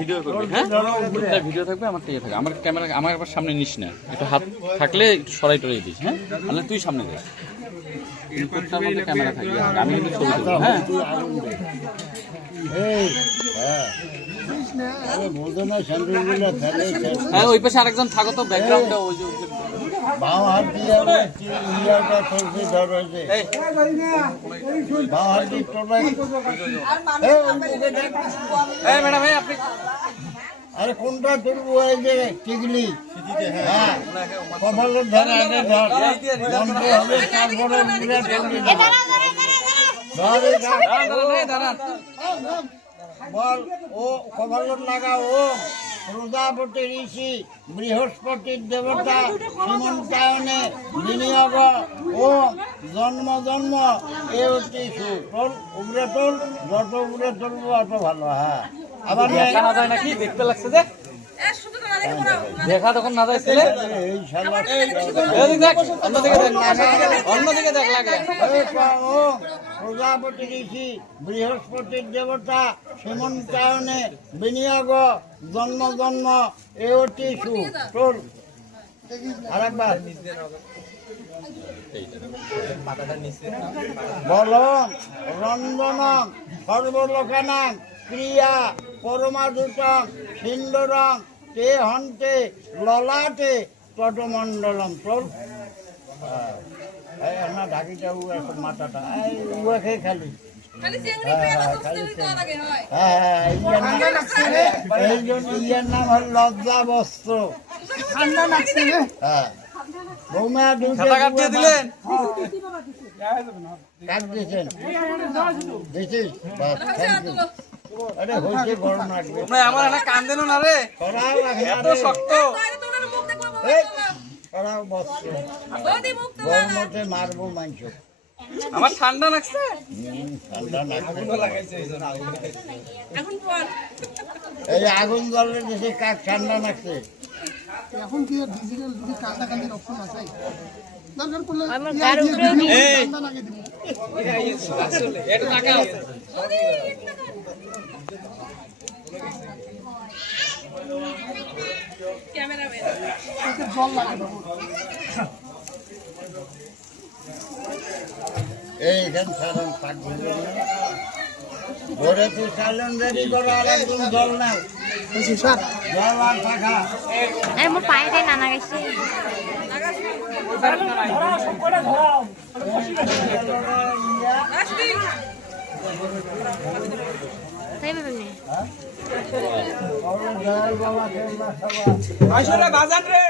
Video করবি, হ্যাঁ video থাকবে, আমার থেকে থাকবে, আমার ক্যামেরা আমার আবার সামনে নিস না, একটু হাত থাকলে একটু সরাই টরাই দিস, হ্যাঁ তাহলে তুই সামনে যাস, তোরটার মধ্যে ক্যামেরা থাকবে, আমি কিন্তু ছবি তুলবো, হ্যাঁ হ্যাঁ ওই পাশে আরেকজন থাকো তো ব্যাকগ্রাউন্ডে, ওই যে বাম হাত দিয়ে ইয়ারটা চলছে ধর হয়েছে বাম হাত দিয়ে টোটাই ম্যাডাম আপনি আরে কোনটা তুলবো? এই যে টিকলি, হ্যাঁ কপালের ধরে আগে ধর মন্ত্র হবে, তারপরে বল ও কপালের লাগা ও প্রজাপতি ঋষি বৃহস্পতির দেবতা সীমন্তায়নে বিনিয়োগ ও জন্ম জন্ম এ হচ্ছে টোল উগরে টোল, যত উগরে তুলবো অত ভালো। হ্যাঁ আবার দেখা না যায় নাকি, দেখতে লাগছে যে দেখা তখন না যায় ছেলে, এই শালা অন্যদিকে দেখ লাগে। প্রজাপতি ঋষি বৃহস্পতির দেবতা সীমন্তায়নে বিনিয়োগ জন্ম জন্ম এ অতি টোল। আরেকবার বল রঞ্জনম সর্বলোকানাং ক্রিয়া পরমাদুতং সিন্দুরং তে হন্তে ললাটে তটমণ্ডলম টোল। না ঢাকিটা মাথাটা খেয়ে খালি ইয়ার নাম হল লজ্জা বস্ত্র। বৌমা কাট দিয়েছেন আরে হয়েছে গরম লাগবে আমার একটা কান দেন না রে, এত শক্ত করাও বস্ত্র গরমতে মারবো মাংস। আমার ঠান্ডা লাগছে, ঠান্ডা লাগছে এই আগুন জ্বললে দেশে কাক ঠান্ডা লাগছে। এখন কি ডিজিটাল যদি কান্দাকান্দির অপশন আছে দরকার পড়লে ঠান্ডা লাগিয়ে দিব। একটু তাকাও জল লাগে দেবো। এইখান সারান পাক ভরে তুই সালন রেডি করো, আর একদম জল নাও জল আর পাখা। মোর পায়ে নানা গেছে বাজান রে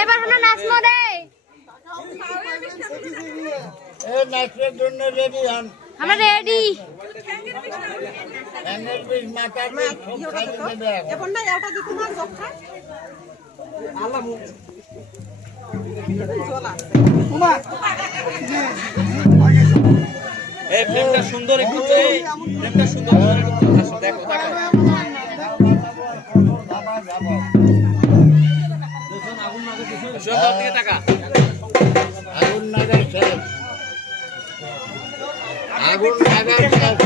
এবার হলো নাচমো রে, এই নাচের জন্য রেডি হন, আমরা রেডি। হ্যাঙ্গের পিস মাথার পিস সব খাইয়ে দেবে এখন। এই ফ্রেমটা সুন্দর, একটু এই ফ্রেমটা সুন্দর, দেখো তাকাও দিকে তাকা, আগুন নাগার শেষ, আগুন নাগার শেষ।